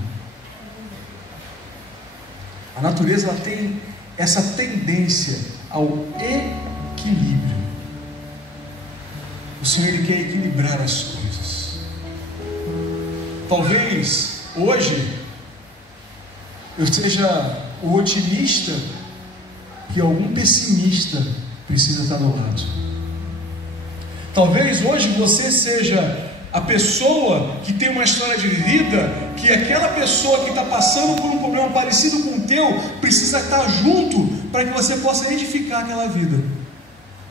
A natureza ela tem essa tendência ao equilíbrio. O Senhor ele quer equilibrar as coisas. Talvez hoje eu seja o otimista que algum pessimista precisa estar do lado. Talvez hoje você seja a pessoa que tem uma história de vida, que aquela pessoa que está passando por um problema parecido com o teu, precisa estar junto para que você possa edificar aquela vida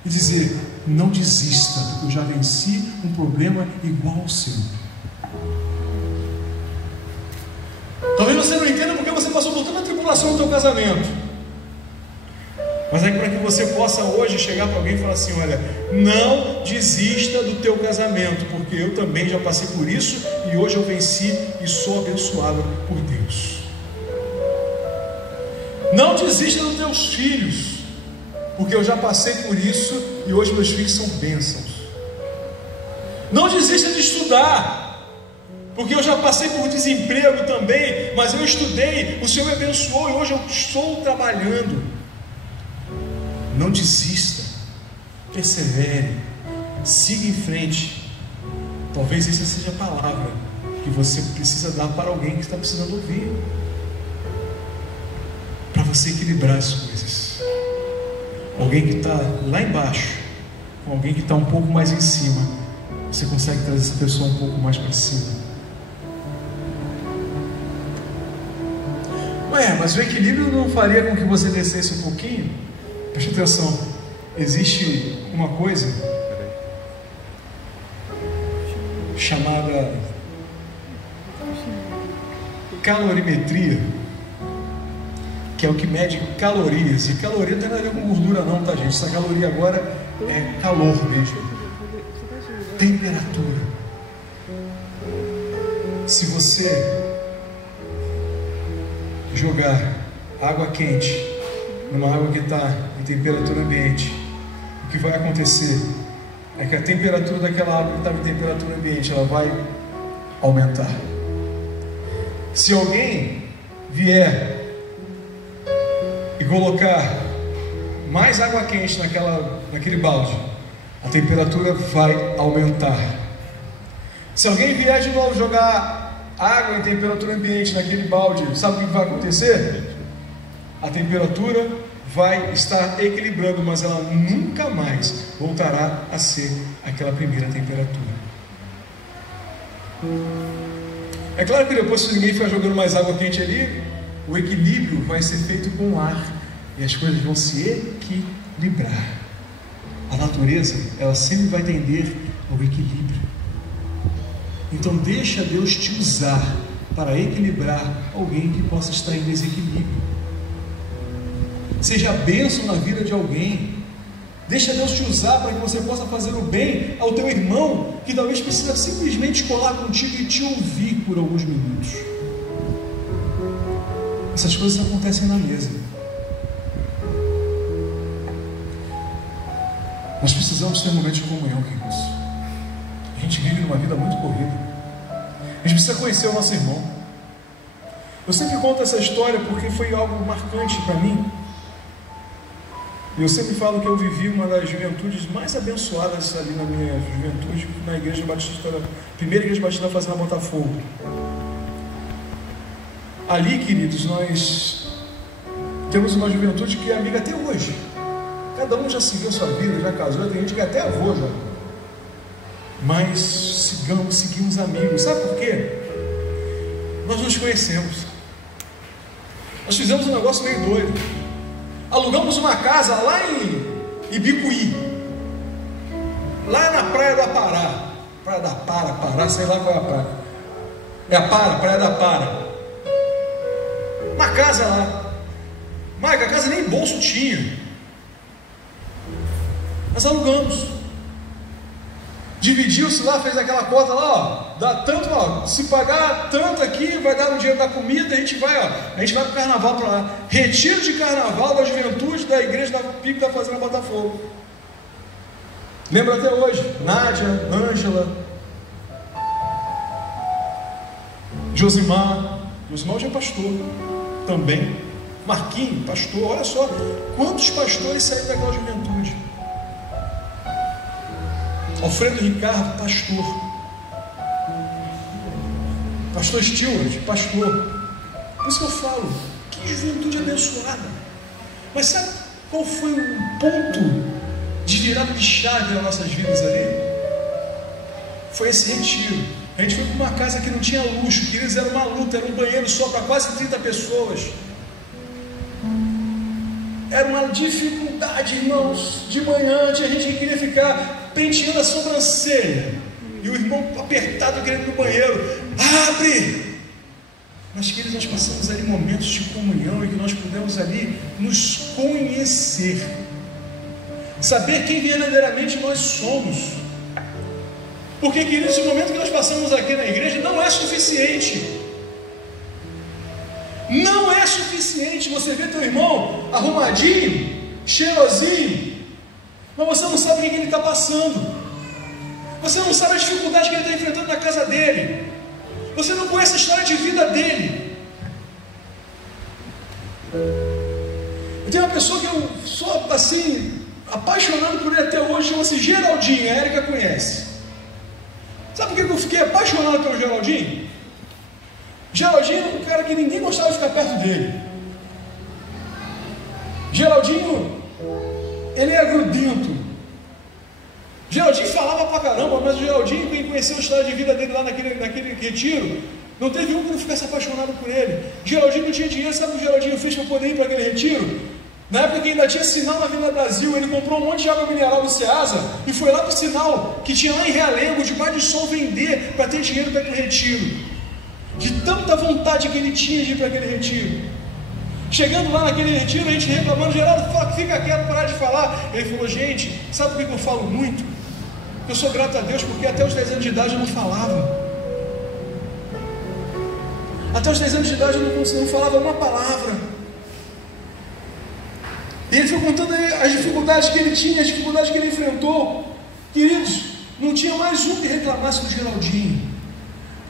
e dizer: não desista, porque eu já venci um problema igual ao seu. Talvez você não entenda porque você passou por tanta tribulação no seu casamento, mas é para que você possa hoje chegar para alguém e falar assim: olha, não desista do teu casamento, porque eu também já passei por isso e hoje eu venci e sou abençoado por Deus. Não desista dos teus filhos, porque eu já passei por isso e hoje meus filhos são bênçãos. Não desista de estudar, porque eu já passei por desemprego também, mas eu estudei, o Senhor me abençoou e hoje eu estou trabalhando. Não desista, persevere, siga em frente. Talvez essa seja a palavra que você precisa dar para alguém que está precisando ouvir, para você equilibrar as coisas. Alguém que está lá embaixo, com alguém que está um pouco mais em cima, você consegue trazer essa pessoa um pouco mais para cima. Ué, mas o equilíbrio não faria com que você descesse um pouquinho? Preste atenção, existe uma coisa chamada calorimetria, que é o que mede calorias, e caloria não tem nada a ver com gordura não, tá gente? Essa caloria agora é calor mesmo, temperatura. Se você jogar água quente numa água que está em temperatura ambiente, o que vai acontecer é que a temperatura daquela água que estava em temperatura ambiente, ela vai aumentar. Se alguém vier e colocar mais água quente naquele balde, a temperatura vai aumentar. Se alguém vier de novo jogar água em temperatura ambiente naquele balde, sabe o que vai acontecer? A temperatura vai estar equilibrando, mas ela nunca mais voltará a ser aquela primeira temperatura. É claro que depois, se ninguém ficar jogando mais água quente ali, o equilíbrio vai ser feito com o ar e as coisas vão se equilibrar. A natureza, ela sempre vai tender ao equilíbrio. Então deixa Deus te usar para equilibrar alguém que possa estar em desequilíbrio. Seja bênção na vida de alguém. Deixa Deus te usar para que você possa fazer o bem ao teu irmão, que talvez precisa simplesmente colar contigo e te ouvir por alguns minutos. Essas coisas acontecem na mesa. Nós precisamos ter momentos de comunhão, queridos. A gente vive numa vida muito corrida. A gente precisa conhecer o nosso irmão. Eu sempre conto essa história porque foi algo marcante para mim. Eu sempre falo que eu vivi uma das juventudes mais abençoadas ali na minha juventude, na Igreja Batista, na primeira Igreja Batista da Fazenda Botafogo. Ali, queridos, nós temos uma juventude que é amiga até hoje. Cada um já seguiu a sua vida, já casou, tem gente que é até avô já. Mas seguimos amigos. Sabe por quê? Nós nos conhecemos. Nós fizemos um negócio meio doido. Alugamos uma casa lá em Ibicuí, lá na Praia da Pará. Praia da Pará, sei lá qual é a praia. É a Praia da Pará. Uma casa lá. Maica, a casa nem bolso tinha. Nós alugamos. dividiu-se lá, fez aquela conta lá, ó, dá tanto, ó, se pagar tanto aqui, vai dar no dinheiro da comida, a gente vai para o carnaval para lá. Retiro de carnaval da juventude da igreja da PIB da Fazenda Botafogo. Lembro até hoje, Nádia, Ângela, Josimar hoje é pastor também, Marquinhos, pastor. Olha só, quantos pastores saíram daquela juventude. Alfredo Ricardo, pastor Stewart, pastor. Por isso que eu falo, que juventude abençoada. Mas sabe qual foi o ponto de virada de chave nas nossas vidas ali? Foi esse retiro. A gente foi para uma casa que não tinha luxo, que eles eram uma luta, era um banheiro só para quase 30 pessoas. Era uma dificuldade, irmãos. De manhã tinha gente que queria ficar penteando a sobrancelha, e o irmão apertado querendo ir no banheiro. Abre! Mas queridos, nós passamos ali momentos de comunhão, e que nós pudemos ali nos conhecer, saber quem verdadeiramente nós somos. Porque, queridos, esse momento que nós passamos aqui na igreja não é suficiente. Não é suficiente você ver teu irmão arrumadinho, cheirosinho, mas você não sabe o que ele está passando. Você não sabe a dificuldade que ele está enfrentando na casa dele. Você não conhece a história de vida dele. Eu tenho uma pessoa que eu sou assim, apaixonado por ele até hoje, chama-se Geraldinho, a Érica conhece. Sabe por que eu fiquei apaixonado pelo Geraldinho? Geraldinho é um cara que ninguém gostava de ficar perto dele. Geraldinho, ele é grudento. Geraldinho falava pra caramba, mas o Geraldinho, quem conheceu a história de vida dele lá naquele retiro, não teve um que não ficasse apaixonado por ele. Geraldinho não tinha dinheiro, sabe o que o Geraldinho fez para poder ir para aquele retiro? Na época que ainda tinha sinal na Avenida Brasil, ele comprou um monte de água mineral no Ceasa e foi lá para o sinal que tinha lá em Realengo, debaixo do sol, vender para ter dinheiro para aquele retiro. De tanta vontade que ele tinha de ir para aquele retiro. Chegando lá naquele retiro, a gente reclamando, Geraldo, fica quieto, parar de falar. Ele falou, gente, sabe por que eu falo muito? Eu sou grato a Deus porque até os 10 anos de idade eu não falava. Até os 10 anos de idade eu não falava uma palavra. E ele foi contando as dificuldades que ele tinha, as dificuldades que ele enfrentou. Queridos, não tinha mais um que reclamasse do Geraldinho,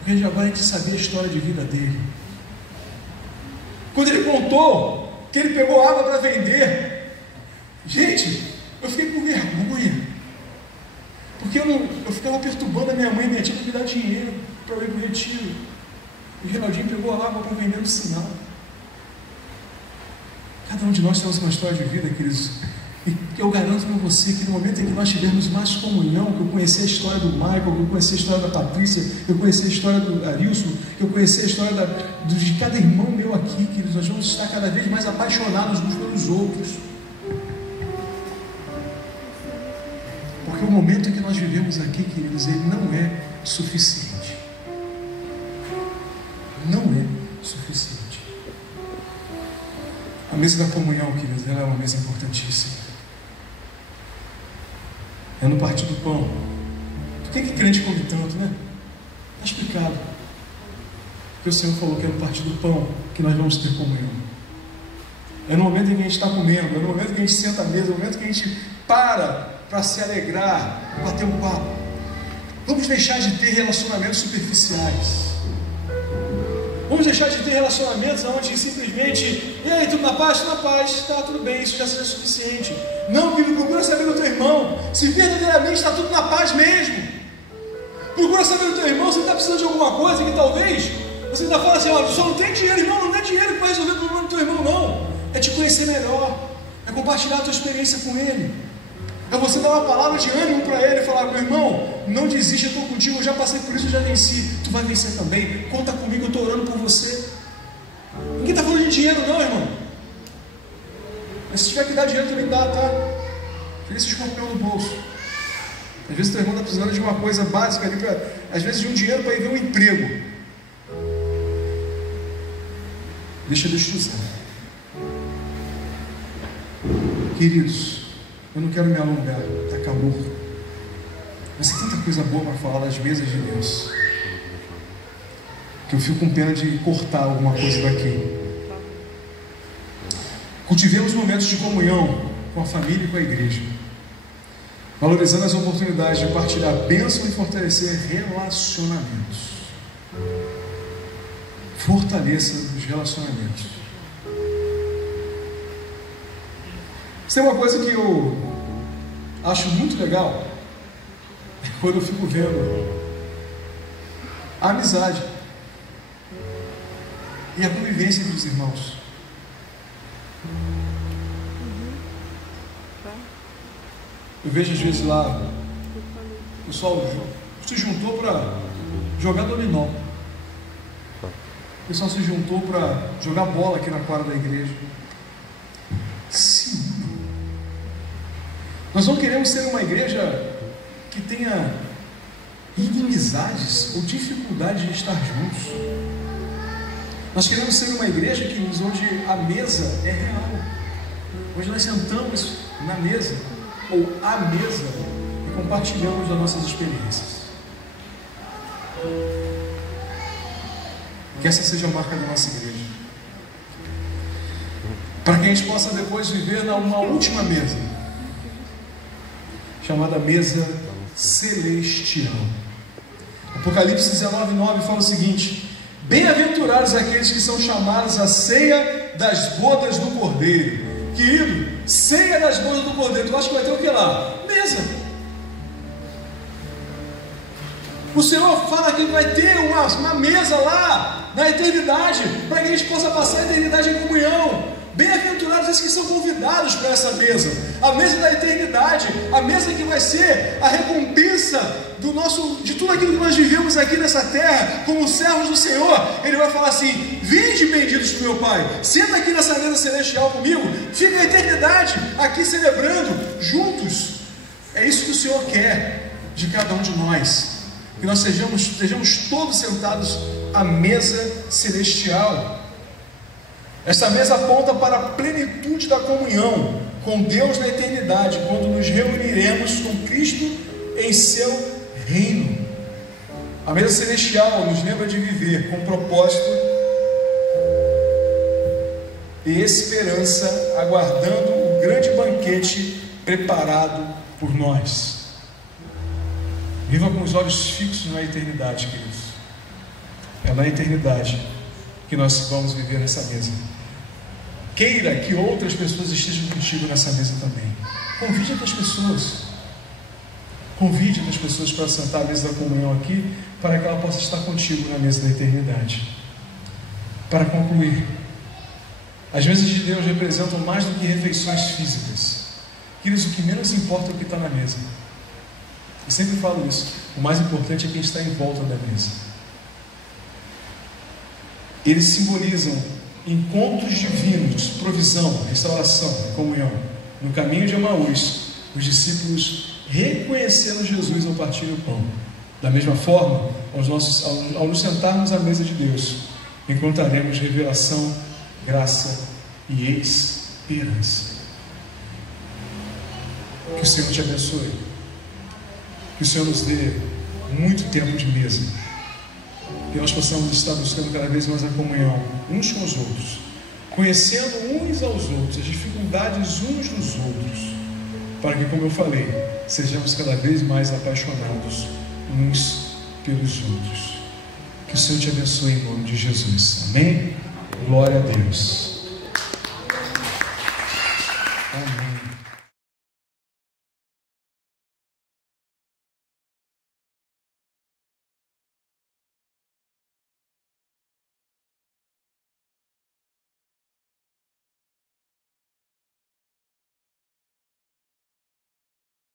porque agora a gente sabia a história de vida dele. Quando ele contou que ele pegou água para vender, gente, eu fiquei com vergonha, porque eu ficava perturbando a minha mãe e minha tia para me dar dinheiro para eu ir para o retiro. O Geraldinho pegou a água para vender no sinal. Cada um de nós temos uma história de vida, queridos, e eu garanto para você que no momento em que nós tivermos mais comunhão, que eu conhecer a história do Michael, que eu conhecer a história da Patrícia, que eu conhecer a história do Arilson, que eu conhecer a história de cada irmão meu aqui, queridos, nós vamos estar cada vez mais apaixonados uns pelos outros. Porque o momento em que nós vivemos aqui, queridos, ele não é suficiente. Não é suficiente. A mesa da comunhão, queridos, ela é uma mesa importantíssima. É no partir do pão. Por que crente come tanto, né? Está explicado. Porque o Senhor falou que é no partir do pão que nós vamos ter comunhão. É no momento em que a gente está comendo, é no momento em que a gente senta à mesa, é no momento em que a gente para se alegrar, bater um papo. Vamos deixar de ter relacionamentos superficiais. Vamos deixar de ter relacionamentos onde simplesmente, e aí, tudo na paz? Tudo na paz, está tudo bem, isso já seja suficiente. Não, querido, procura saber do teu irmão, se verdadeiramente está tudo na paz mesmo. Procura saber do teu irmão, se ele está precisando de alguma coisa que talvez você está falando assim, olha, só não tem dinheiro, irmão, não é dinheiro que vai resolver o problema do teu irmão, não. É te conhecer melhor, é compartilhar a tua experiência com ele. É você dar uma palavra de ânimo para ele e falar, meu irmão, não desiste, eu estou contigo, eu já passei por isso, eu já venci, tu vai vencer também, conta comigo, eu estou orando por você. Ninguém está falando de dinheiro não, irmão, mas se tiver que dar dinheiro também dá, tá? Tira esse escorpião no bolso. Às vezes o teu irmão está precisando de uma coisa básica ali, às vezes de um dinheiro para ir ver um emprego. Deixa Deus te usar. Queridos, eu não quero me alongar, está calor. Mas tem tanta coisa boa para falar das mesas de Deus, que eu fico com pena de cortar alguma coisa daqui. Cultivemos momentos de comunhão com a família e com a igreja, valorizando as oportunidades de partilhar bênção e fortalecer relacionamentos. Fortaleça os relacionamentos. Se tem uma coisa que eu acho muito legal, é quando eu fico vendo a amizade e a convivência entre os irmãos. Eu vejo às vezes lá, o pessoal se juntou para jogar dominó. O pessoal se juntou para jogar bola aqui na quadra da igreja. Se unam. Nós não queremos ser uma igreja que tenha inimizades ou dificuldade de estar juntos. Nós queremos ser uma igreja onde a mesa é real, onde nós sentamos na mesa ou à mesa e compartilhamos das nossas experiências. Que essa seja a marca da nossa igreja, para que a gente possa depois viver numa última mesa, chamada mesa celestial. Apocalipse 19:9 fala o seguinte: bem-aventurados aqueles que são chamados à ceia das bodas do Cordeiro. Querido, ceia das bodas do Cordeiro, tu acha que vai ter o que lá? Mesa. O Senhor fala que vai ter uma mesa lá na eternidade, para que a gente possa passar a eternidade em comunhão. Bem-aventurados esses que são convidados para essa mesa, a mesa da eternidade, a mesa que vai ser a recompensa de tudo aquilo que nós vivemos aqui nessa terra, como servos do Senhor. Ele vai falar assim: vinde benditos do meu Pai, senta aqui nessa mesa celestial comigo, fica a eternidade aqui celebrando juntos. É isso que o Senhor quer de cada um de nós, que nós sejamos todos sentados à mesa celestial. Essa mesa aponta para a plenitude da comunhão com Deus na eternidade, quando nos reuniremos com Cristo em seu reino. A mesa celestial nos lembra de viver com propósito e esperança, aguardando o grande banquete preparado por nós. Viva com os olhos fixos na eternidade, queridos. É na eternidade que nós vamos viver nessa mesa. Queira que outras pessoas estejam contigo nessa mesa também. Convide outras pessoas. Convide outras pessoas para sentar à mesa da comunhão aqui, para que ela possa estar contigo na mesa da eternidade. Para concluir, as mesas de Deus representam mais do que refeições físicas. Queridos, o que menos importa é o que está na mesa. Eu sempre falo isso. O mais importante é quem está em volta da mesa. Eles simbolizam encontros divinos, provisão, restauração, comunhão. No caminho de Emaús, os discípulos reconheceram Jesus ao partir o pão. Da mesma forma, ao nos sentarmos à mesa de Deus, encontraremos revelação, graça e esperança. Que o Senhor te abençoe. Que o Senhor nos dê muito tempo de mesa. Que nós possamos estar buscando cada vez mais a comunhão uns com os outros, conhecendo uns aos outros, as dificuldades uns dos outros, para que, como eu falei, sejamos cada vez mais apaixonados uns pelos outros. Que o Senhor te abençoe em nome de Jesus. Amém? Glória a Deus. Amém.